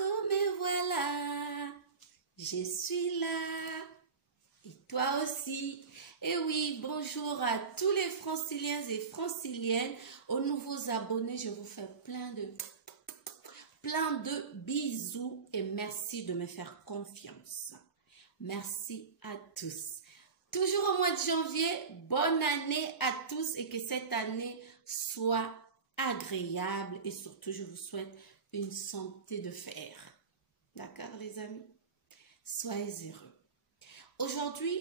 coucou, me voilà, je suis là, et toi aussi. Et oui, bonjour à tous les franciliens et franciliennes, aux nouveaux abonnés, je vous fais plein de bisous et merci de me faire confiance. Merci à tous. Toujours au mois de janvier, bonne année à tous et que cette année soit agréable et surtout je vous souhaite une santé de fer. D'accord les amis? Soyez heureux. Aujourd'hui,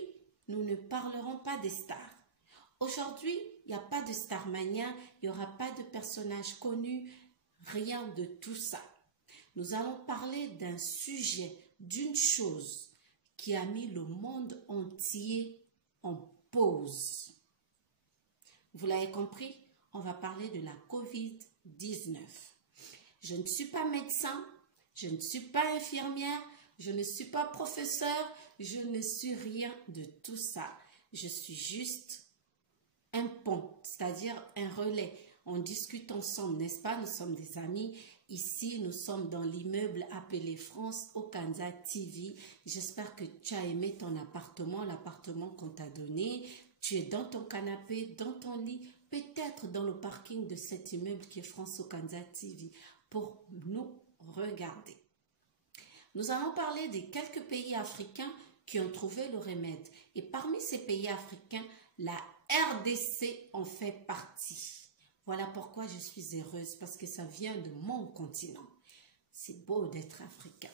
nous ne parlerons pas des stars. Aujourd'hui, il n'y a pas de Starmania, il n'y aura pas de personnages connus, rien de tout ça. Nous allons parler d'un sujet, d'une chose qui a mis le monde entier en pause. Vous l'avez compris? On va parler de la COVID-19. Je ne suis pas médecin, je ne suis pas infirmière, je ne suis pas professeur, je ne suis rien de tout ça. Je suis juste un pont, c'est-à-dire un relais. On discute ensemble, n'est-ce pas? Nous sommes des amis. Ici, nous sommes dans l'immeuble appelé France Okanza TV. J'espère que tu as aimé ton appartement, l'appartement qu'on t'a donné. Tu es dans ton canapé, dans ton lit, peut-être dans le parking de cet immeuble qui est France Okanza TV pour nous regarder. Nous allons parler des quelques pays africains qui ont trouvé le remède. Et parmi ces pays africains, la RDC en fait partie. Voilà pourquoi je suis heureuse, parce que ça vient de mon continent. C'est beau d'être africain.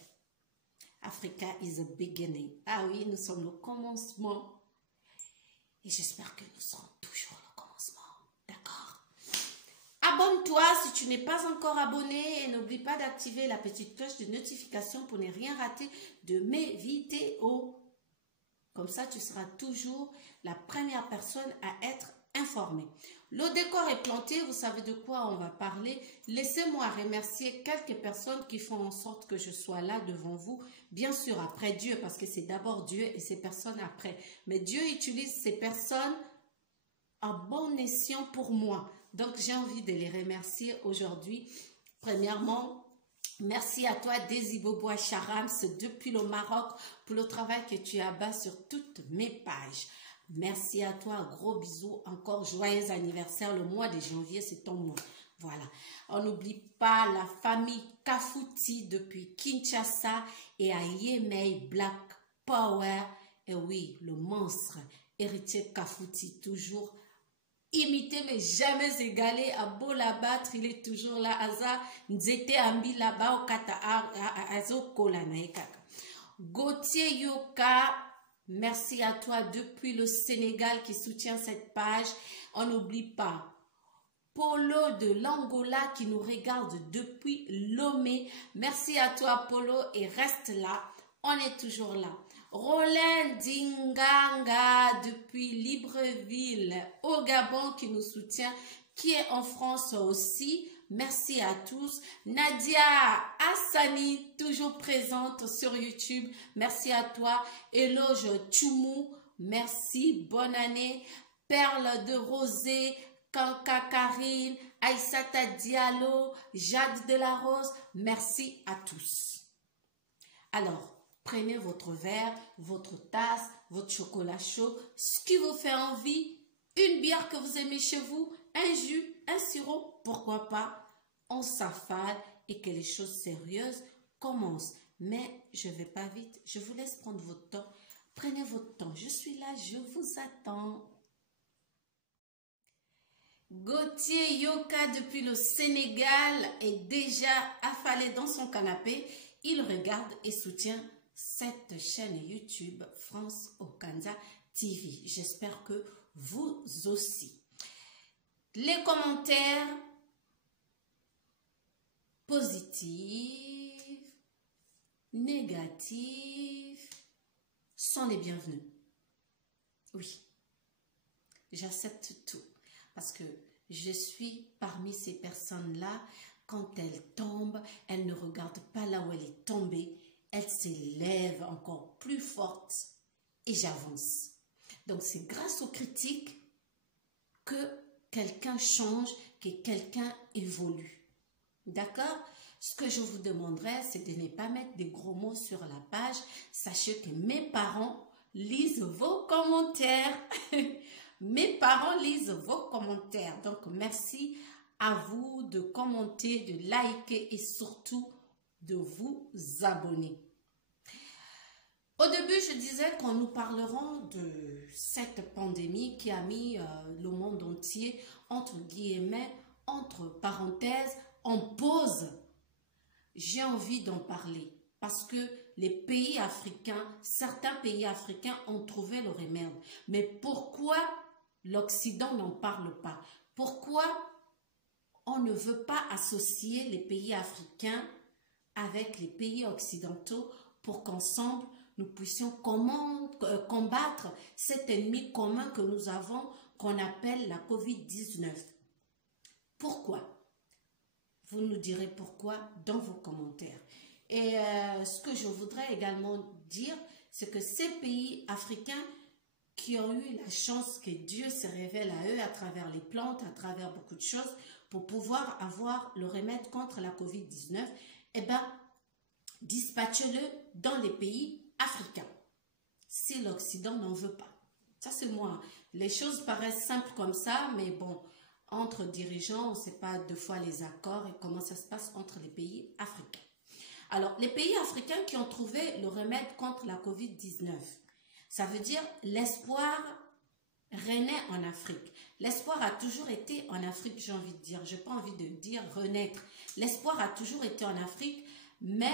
Africa is a beginning. Ah oui, nous sommes le commencement. Et j'espère que nous serons toujours le commencement. D'accord? Abonne-toi si tu n'es pas encore abonné et n'oublie pas d'activer la petite cloche de notification pour ne rien rater de mes vidéos. Comme ça, tu seras toujours la première personne à être informée. Le décor est planté, vous savez de quoi on va parler. Laissez-moi remercier quelques personnes qui font en sorte que je sois là devant vous. Bien sûr, après Dieu, parce que c'est d'abord Dieu et ces personnes après. Mais Dieu utilise ces personnes à bon escient pour moi. Donc, j'ai envie de les remercier aujourd'hui. Premièrement, merci à toi, Desibobois Charams, depuis le Maroc, pour le travail que tu abats sur toutes mes pages. Merci à toi, gros bisous, encore joyeux anniversaire, le mois de janvier, c'est ton mois. Voilà, on n'oublie pas la famille Kafouti depuis Kinshasa et à Yemei Black Power. Et oui, le monstre, héritier Kafouti, toujours imité mais jamais égalé, à beau la battre, il est toujours là. Aza Nzete Ambi là-bas au Kata Azokola Naekaka. Gauthier Yoka, merci à toi depuis le Sénégal qui soutient cette page. On n'oublie pas Polo de l'Angola qui nous regarde depuis Lomé. Merci à toi Polo et reste là. On est toujours là. Roland Dinganga depuis Libreville au Gabon qui nous soutient, qui est en France aussi. Merci à tous. Nadia Hassani, toujours présente sur YouTube. Merci à toi. Eloge Tchoumou, merci. Bonne année. Perle de Rosée, Kanka Karine, Aïssata Diallo, Jade de la Rose. Merci à tous. Alors, prenez votre verre, votre tasse, votre chocolat chaud, ce qui vous fait envie, une bière que vous aimez chez vous, un jus, un sirop, pourquoi pas. On s'affale et que les choses sérieuses commencent. Mais je ne vais pas vite, je vous laisse prendre votre temps. Prenez votre temps, je suis là, je vous attends. Gauthier Yoka depuis le Sénégal est déjà affalé dans son canapé. Il regarde et soutient cette chaîne YouTube France Okanza TV. J'espère que vous aussi. Les commentaires positifs, négatifs sont les bienvenus. Oui, j'accepte tout parce que je suis parmi ces personnes-là. Quand elles tombent, elles ne regardent pas là où elle est tombée. Elle s'élève encore plus forte et j'avance. Donc, c'est grâce aux critiques que quelqu'un change, que quelqu'un évolue. D'accord? Ce que je vous demanderais, c'est de ne pas mettre des gros mots sur la page. Sachez que mes parents lisent vos commentaires. Mes parents lisent vos commentaires. Donc, merci à vous de commenter, de liker et surtout de vous abonner. Au début, je disais qu'on nous parlerons de cette pandémie qui a mis le monde entier, entre guillemets, entre parenthèses, en pause. J'ai envie d'en parler parce que les pays africains, certains pays africains ont trouvé le remède. Mais pourquoi l'Occident n'en parle pas? Pourquoi on ne veut pas associer les pays africains avec les pays occidentaux pour qu'ensemble, nous puissions combattre cet ennemi commun que nous avons, qu'on appelle la COVID-19. Pourquoi? Vous nous direz pourquoi dans vos commentaires. Et ce que je voudrais également dire, c'est que ces pays africains qui ont eu la chance que Dieu se révèle à eux à travers les plantes, à travers beaucoup de choses, pour pouvoir avoir le remède contre la COVID-19, eh bien, dispatchez-le dans les pays africains, si l'Occident n'en veut pas. Ça, c'est moi. Les choses paraissent simples comme ça, mais bon, entre dirigeants, on ne sait pas deux fois les accords et comment ça se passe entre les pays africains. Alors, les pays africains qui ont trouvé le remède contre la COVID-19, ça veut dire l'espoir renaît en Afrique. L'espoir a toujours été en Afrique, j'ai envie de dire. Je n'ai pas envie de dire renaître. L'espoir a toujours été en Afrique, mais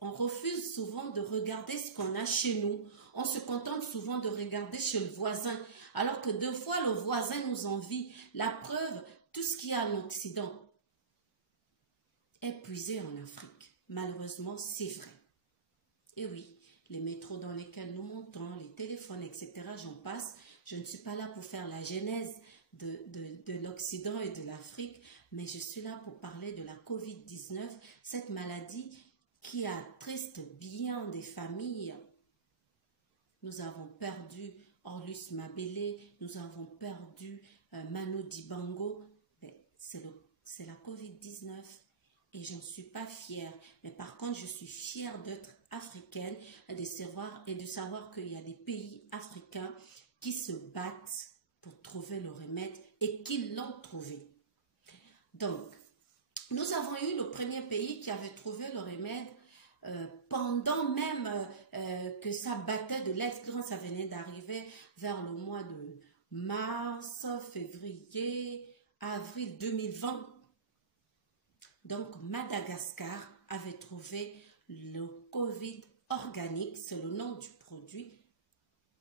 on refuse souvent de regarder ce qu'on a chez nous. On se contente souvent de regarder chez le voisin, alors que deux fois le voisin nous envie. La preuve, tout ce qu'il y a en Occident est puisé en Afrique. Malheureusement, c'est vrai. Et oui, les métros dans lesquels nous montons, les téléphones, etc., j'en passe. Je ne suis pas là pour faire la genèse de l'Occident et de l'Afrique, mais je suis là pour parler de la COVID-19, cette maladie qui attriste bien des familles. Nous avons perdu Orlus Mabele, nous avons perdu Manu Dibango. C'est la COVID-19 et j'en suis pas fière. Mais par contre, je suis fière d'être africaine et de savoir qu'il y a des pays africains qui se battent pour trouver le remède et qui l'ont trouvé. Donc, nous avons eu le premier pays qui avait trouvé le remède pendant même que ça battait de l'aile, quand ça venait d'arriver vers le mois de mars, février, avril 2020. Donc, Madagascar avait trouvé le Covid organique, c'est le nom du produit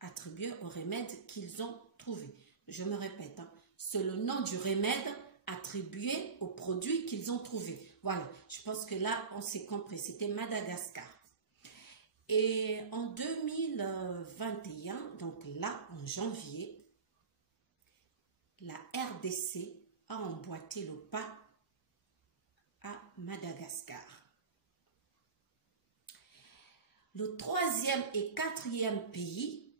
attribué au remède qu'ils ont trouvé. Je me répète, hein, c'est le nom du remède attribué au produit qu'ils ont trouvé. Voilà, je pense que là, on s'est compris, c'était Madagascar. Et en 2021, donc là, en janvier, la RDC a emboîté le pas à Madagascar. Le troisième et quatrième pays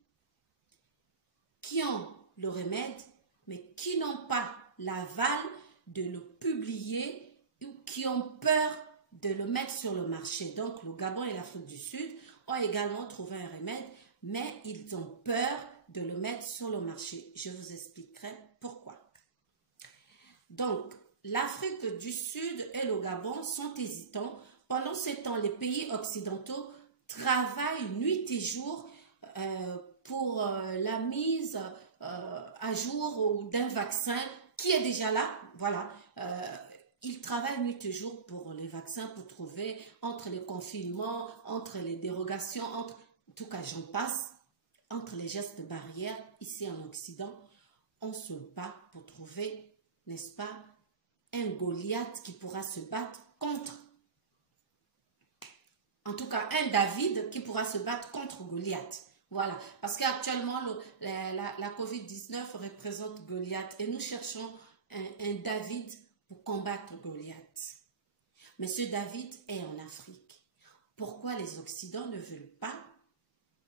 qui ont le remède, mais qui n'ont pas l'aval de le publier ou qui ont peur de le mettre sur le marché. Donc, le Gabon et l'Afrique du Sud ont également trouvé un remède, mais ils ont peur de le mettre sur le marché. Je vous expliquerai pourquoi. Donc, l'Afrique du Sud et le Gabon sont hésitants. Pendant ce temps, les pays occidentaux travaillent nuit et jour pour la mise à jour d'un vaccin qui est déjà là. Voilà. Ils travaillent nuit et jour pour les vaccins, pour trouver entre les confinements, entre les dérogations, en tout cas j'en passe, entre les gestes barrières, ici en Occident, on se bat pour trouver, n'est-ce pas, un Goliath qui pourra se battre contre, en tout cas un David qui pourra se battre contre Goliath. Voilà, parce qu'actuellement la COVID-19 représente Goliath et nous cherchons un David pour combattre Goliath. Mais ce David est en Afrique. Pourquoi les Occidents ne veulent pas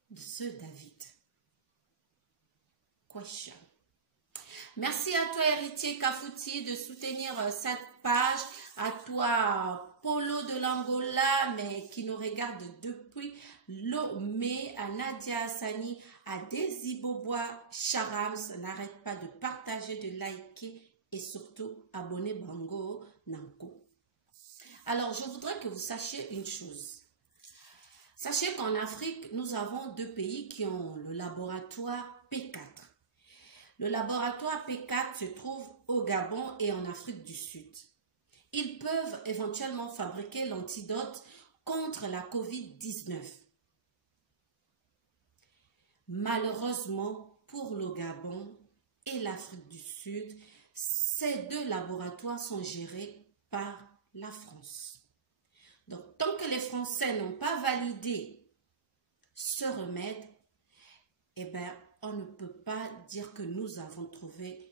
de ce David? Question. Merci à toi, héritier Kafouti, de soutenir cette page, à toi Polo de l'Angola, mais qui nous regarde depuis Lomé, à Nadia Hassani, à Desi Bobois, Charams. N'arrête pas de partager, de liker et surtout abonner Bango Nanko. Alors, je voudrais que vous sachiez une chose. Sachez qu'en Afrique, nous avons deux pays qui ont le laboratoire P4. Le laboratoire P4 se trouve au Gabon et en Afrique du Sud. Ils peuvent éventuellement fabriquer l'antidote contre la COVID-19. Malheureusement, pour le Gabon et l'Afrique du Sud, ces deux laboratoires sont gérés par la France. Donc, tant que les Français n'ont pas validé ce remède, eh bien, on ne peut pas dire que nous avons trouvé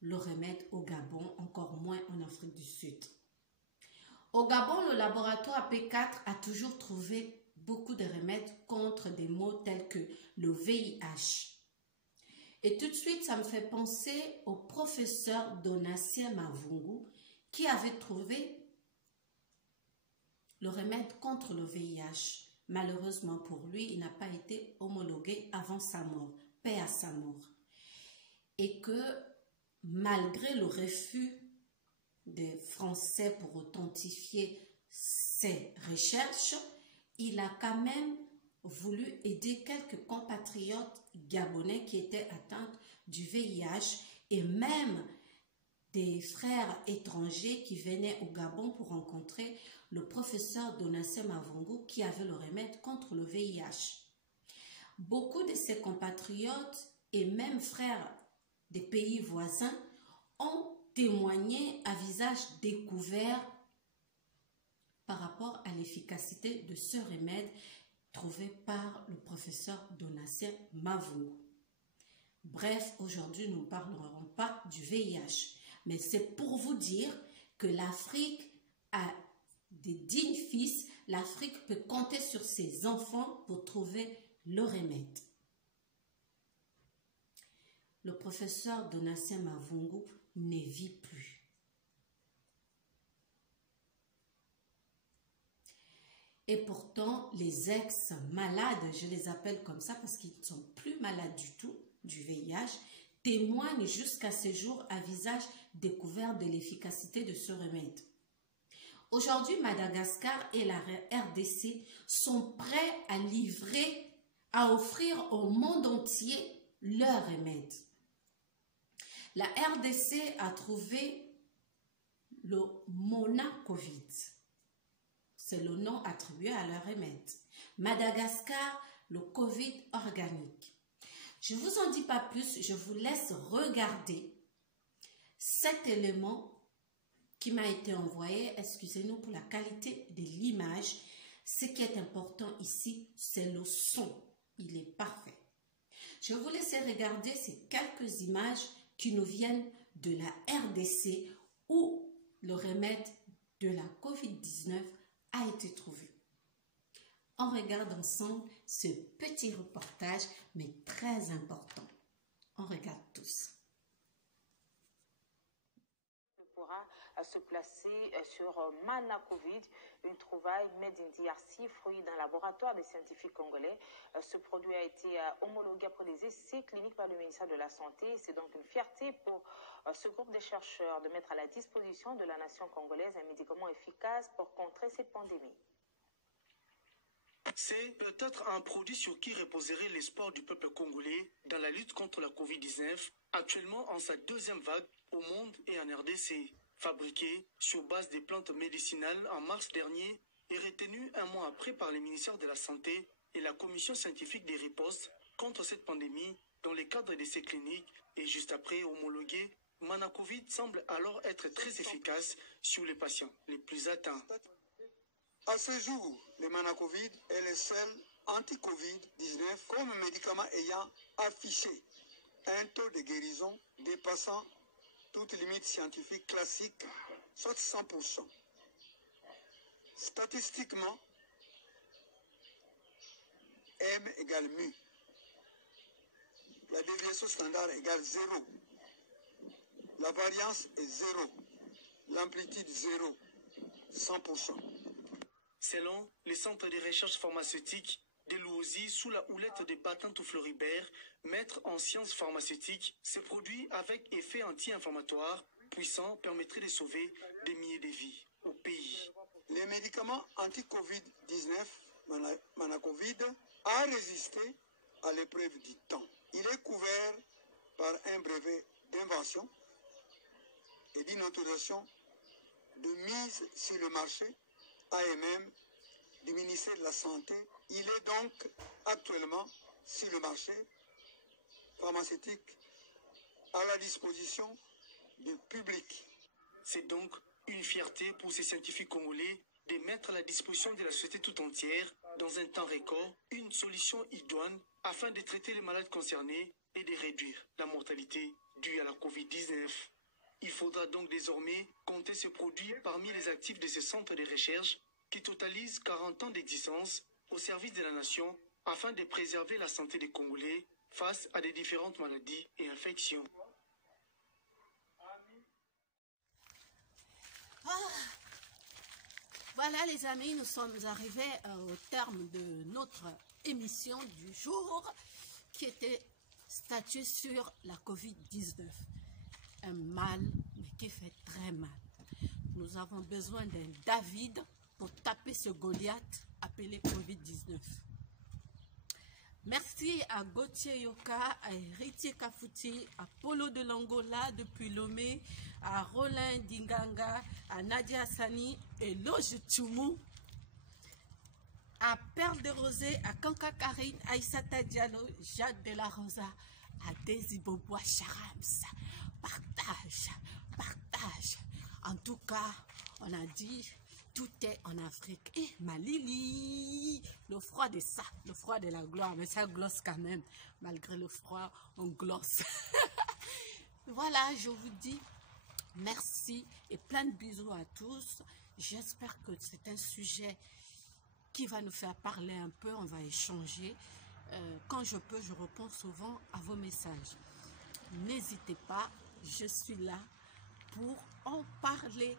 le remède au Gabon, encore moins en Afrique du Sud. Au Gabon, le laboratoire P4 a toujours trouvé beaucoup de remèdes contre des maux tels que le VIH. Et tout de suite, ça me fait penser au professeur Donatien Mavungu qui avait trouvé le remède contre le VIH. Malheureusement pour lui, il n'a pas été homologué avant sa mort, paix à sa mort. Et que malgré le refus des Français pour authentifier ses recherches, il a quand même voulu aider quelques compatriotes gabonais qui étaient atteints du VIH et même des frères étrangers qui venaient au Gabon pour rencontrer le professeur Donatien Mavungu qui avait le remède contre le VIH. Beaucoup de ses compatriotes et même frères des pays voisins ont témoigné à visage découvert par rapport à l'efficacité de ce remède trouvé par le professeur Donatien Mavungu. Bref, aujourd'hui, nous ne parlerons pas du VIH, mais c'est pour vous dire que l'Afrique a des dignes fils. L'Afrique peut compter sur ses enfants pour trouver le remède. Le professeur Donatien Mavungu ne vit plus. Et pourtant, les ex-malades, je les appelle comme ça parce qu'ils ne sont plus malades du tout du VIH, témoignent jusqu'à ce jour à visage découvert de l'efficacité de ce remède. Aujourd'hui, Madagascar et la RDC sont prêts à livrer, à offrir au monde entier leur remède. La RDC a trouvé le Monacovid. C'est le nom attribué à leur remède. Madagascar, le Covid organique. Je ne vous en dis pas plus, je vous laisse regarder cet élément qui m'a été envoyé. Excusez-nous pour la qualité de l'image. Ce qui est important ici, c'est le son. Il est parfait. Je vais vous laisser regarder ces quelques images qui nous viennent de la RDC où le remède de la COVID-19 a été trouvé. On regarde ensemble ce petit reportage, mais très important. On regarde tous. Pourra se placer sur Manacovid, une trouvaille made in DRC, fruit d'un laboratoire des scientifiques congolais. Ce produit a été homologué après des essais cliniques par le ministère de la Santé. C'est donc une fierté pour ce groupe de chercheurs de mettre à la disposition de la nation congolaise un médicament efficace pour contrer cette pandémie. C'est peut-être un produit sur qui reposerait l'espoir du peuple congolais dans la lutte contre la COVID-19, actuellement en sa deuxième vague au monde et en RDC. Fabriqué sur base des plantes médicinales en mars dernier et retenu un mois après par le ministère de la Santé et la Commission scientifique des ripostes contre cette pandémie dans le cadre d'essais cliniques et juste après homologué, Manacovid semble alors être très efficace sur les patients les plus atteints. À ce jour, le Manacovid est le seul anti-Covid-19 comme médicament ayant affiché un taux de guérison dépassant toute limite scientifique classique, soit 100%. Statistiquement, M égale mu. La déviation standard égale 0. La variance est 0. l'amplitude 0, 100%. Selon le Centre de recherche pharmaceutique de Louosie, sous la houlette de Batantou Floribert, maître en sciences pharmaceutiques, ces produits avec effet anti-inflammatoire puissant permettraient de sauver des milliers de vies au pays. Les médicaments anti-Covid-19, Manacovid, a résisté à l'épreuve du temps. Il est couvert par un brevet d'invention et d'une autorisation de mise sur le marché, AMM, du ministère de la Santé. Il est donc actuellement sur le marché pharmaceutique à la disposition du public. C'est donc une fierté pour ces scientifiques congolais de mettre à la disposition de la société tout entière, dans un temps record, une solution idoine afin de traiter les malades concernés et de réduire la mortalité due à la Covid-19. Il faudra donc désormais compter ce produit parmi les actifs de ce centre de recherche qui totalise 40 ans d'existence au service de la nation afin de préserver la santé des Congolais face à des différentes maladies et infections. Voilà les amis, nous sommes arrivés au terme de notre émission du jour qui était statue sur la Covid-19. Un mal, mais qui fait très mal. Nous avons besoin d'un David pour taper ce Goliath appelé Covid-19. Merci à Gauthier Yoka, à Héritier Kafouti, à Polo de l'Angola depuis Lomé, à Roland Dinganga, à Nadia Sani et Loge Tchoumou, à Perle de Rosée, à Kanka Karine, à Issata Diallo, Jacques de la Rosa, à Desi Bobois Charams. Partage, partage. En tout cas, on a dit... Tout est en Afrique. Et Malili, le froid de ça, le froid de la gloire, mais ça glosse quand même. Malgré le froid, on glosse. Voilà, je vous dis merci et plein de bisous à tous. J'espère que c'est un sujet qui va nous faire parler un peu, on va échanger. Quand je peux, je réponds souvent à vos messages. N'hésitez pas, je suis là pour en parler.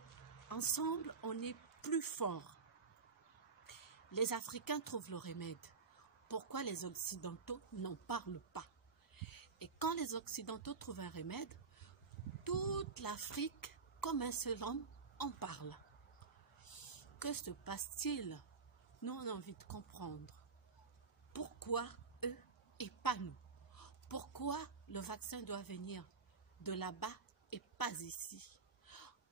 Ensemble, on est plus fort. Les Africains trouvent le remède. Pourquoi les Occidentaux n'en parlent pas? Et quand les Occidentaux trouvent un remède, toute l'Afrique, comme un seul homme, en parle. Que se passe-t-il? Nous, on a envie de comprendre. Pourquoi eux et pas nous? Pourquoi le vaccin doit venir de là-bas et pas ici?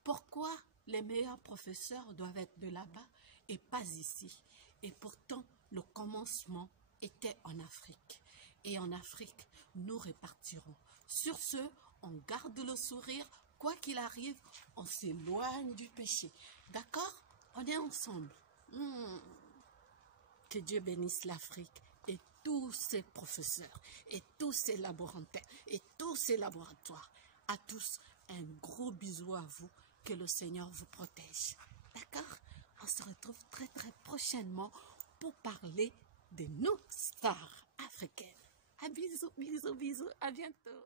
Pourquoi les meilleurs professeurs doivent être de là-bas et pas ici? Et pourtant, le commencement était en Afrique. Et en Afrique, nous répartirons. Sur ce, on garde le sourire. Quoi qu'il arrive, on s'éloigne du péché. D'accord? On est ensemble. Que Dieu bénisse l'Afrique et tous ses professeurs, et tous ses laborantins, et tous ses laboratoires. À tous, un gros bisou à vous. Que le Seigneur vous protège. D'accord? On se retrouve très très prochainement pour parler de nos stars africaines. À bisous, bisous, bisous. À bientôt.